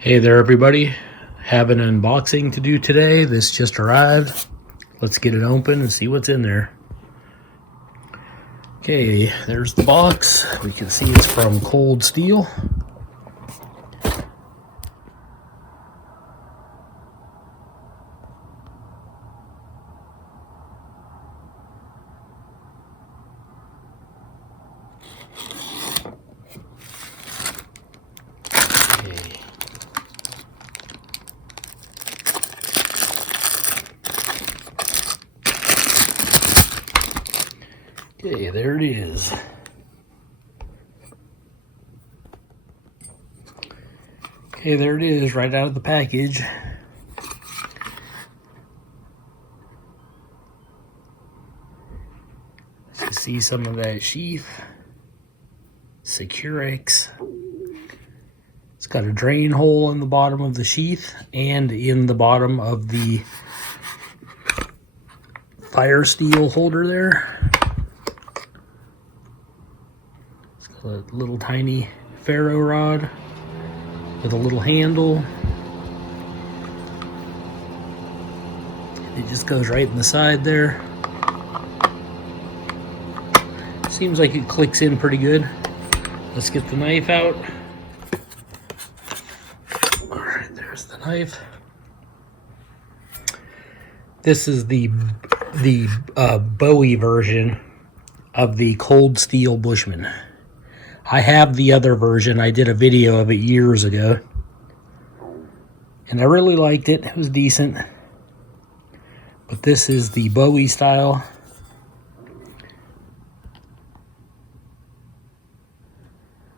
Hey there everybody, have an unboxing to do today. This just arrived. Let's get it open and see what's in there. Okay, there's the box. We can see it's from Cold Steel. Okay, there it is. Okay, there it is, right out of the package. You see some of that sheath, Securex. It's got a drain hole in the bottom of the sheath and in the bottom of the fire steel holder there. It's got a little tiny ferro rod with a little handle. It just goes right in the side there. Seems like it clicks in pretty good. Let's get the knife out. All right, there's the knife. This is the Bowie version of the Cold Steel Bushman. I have the other version. I did a video of it years ago, and I really liked it. It was decent. But this is the Bowie style.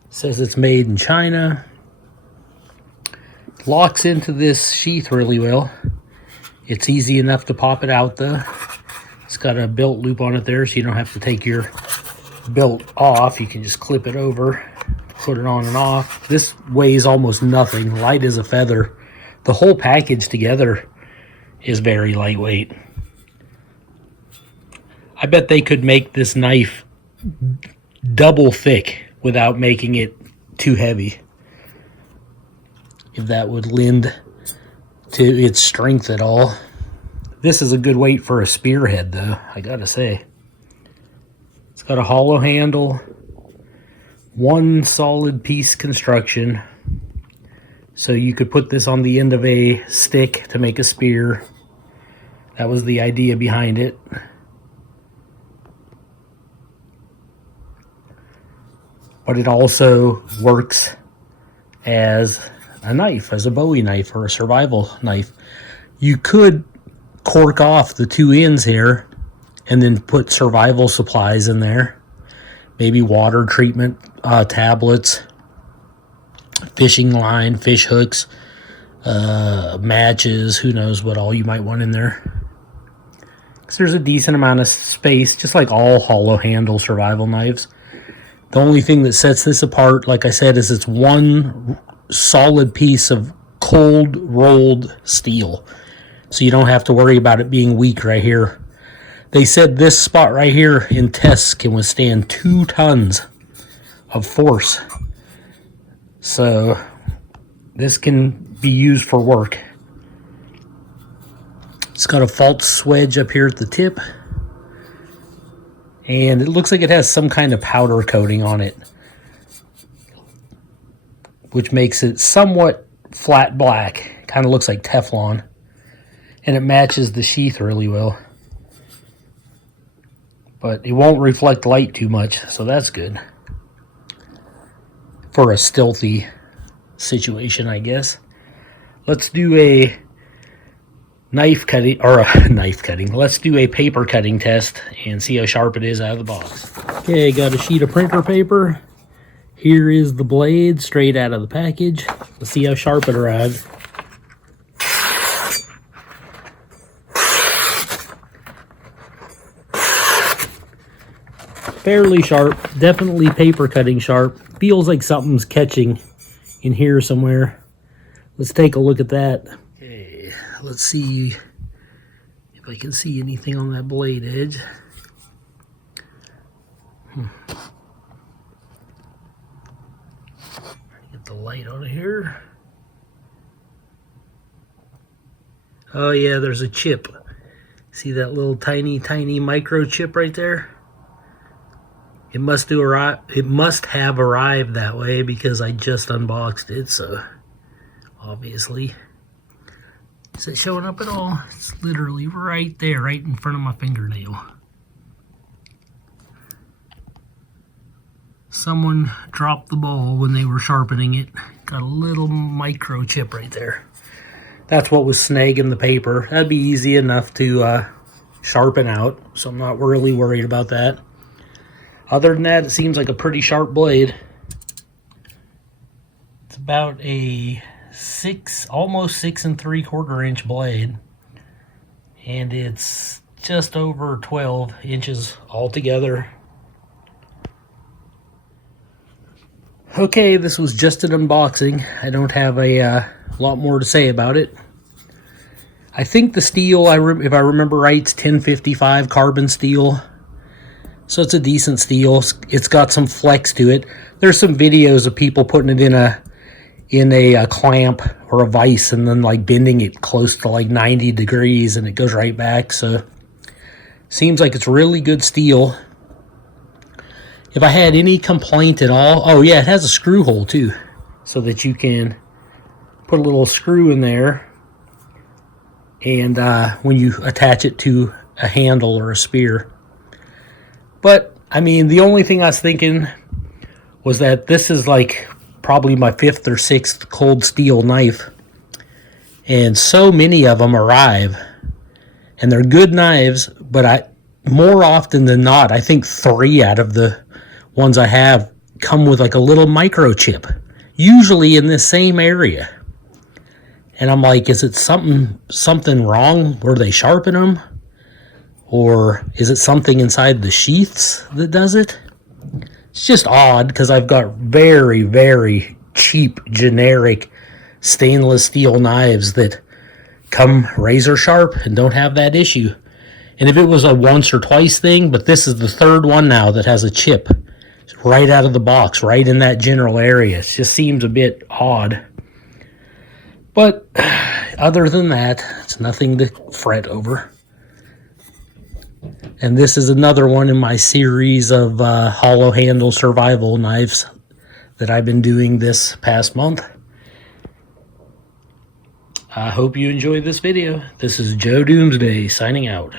It says it's made in China. It locks into this sheath really well. It's easy enough to pop it out though. It's got a belt loop on it there, so you don't have to take your belt off. You can just clip it over, put it on and off. This weighs almost nothing, light as a feather. The whole package together is very lightweight. I bet they could make this knife double thick without making it too heavy, if that would lend to its strength at all. This is a good weight for a spearhead though, I gotta say. It's got a hollow handle, one solid piece construction, so you could put this on the end of a stick to make a spear. That was the idea behind it. But it also works as a knife, as a Bowie knife or a survival knife. You could cork off the two ends here and then put survival supplies in there. Maybe water treatment tablets, fishing line, fish hooks, matches, who knows what all you might want in there. Because there's a decent amount of space, just like all hollow handle survival knives. The only thing that sets this apart, like I said, is it's one solid piece of cold rolled steel. So you don't have to worry about it being weak right here. They said this spot right here in tests can withstand 2 tons of force. So this can be used for work. It's got a false wedge up here at the tip. And it looks like it has some kind of powder coating on it, which makes it somewhat flat black. Kind of looks like Teflon. And it matches the sheath really well. But it won't reflect light too much, so that's good. For a stealthy situation, I guess. Let's do a knife cutting, or a knife cutting. Let's do a paper cutting test and see how sharp it is out of the box. Okay, got a sheet of printer paper. Here is the blade straight out of the package. Let's see how sharp it arrived. Fairly sharp, definitely paper cutting sharp. Feels like something's catching in here somewhere. Let's take a look at that. Okay, let's see if I can see anything on that blade edge. Get the light on here. Oh yeah, there's a chip. See that little tiny microchip right there? It must have arrived that way because I just unboxed it, so obviously. Is it showing up at all? It's literally right there, right in front of my fingernail. Someone dropped the ball when they were sharpening it. Got a little microchip right there. That's what was snagging the paper. That'd be easy enough to sharpen out, so I'm not really worried about that. Other than that, it seems like a pretty sharp blade. It's about a almost 6 3/4 inch blade, and it's just over 12 inches altogether. Okay, this was just an unboxing. I don't have a lot more to say about it. I think the steel, if I remember right, it's 1055 carbon steel. So it's a decent steel. It's got some flex to it. There's some videos of people putting it in a clamp or a vise and then like bending it close to like 90 degrees and it goes right back. So seems like it's really good steel. If I had any complaint at all, oh yeah, it has a screw hole too, so that you can put a little screw in there, and when you attach it to a handle or a spear. But I mean, the only thing I was thinking was that this is like probably my 5th or 6th cold steel knife, and so many of them arrive, and they're good knives, but more often than not, I think 3 out of the ones I have come with like a little microchip, usually in this same area. And I'm like, is it something wrong where they sharpen them? Or is it something inside the sheaths that does it? It's just odd because I've got very, very cheap, generic stainless steel knives that come razor sharp and don't have that issue. And if it was a once or twice thing, but this is the 3rd one now that has a chip right out of the box, right in that general area. It just seems a bit odd. But other than that, it's nothing to fret over. And this is another one in my series of hollow handle survival knives that I've been doing this past month. I hope you enjoyed this video. This is Joe Doomsday signing out.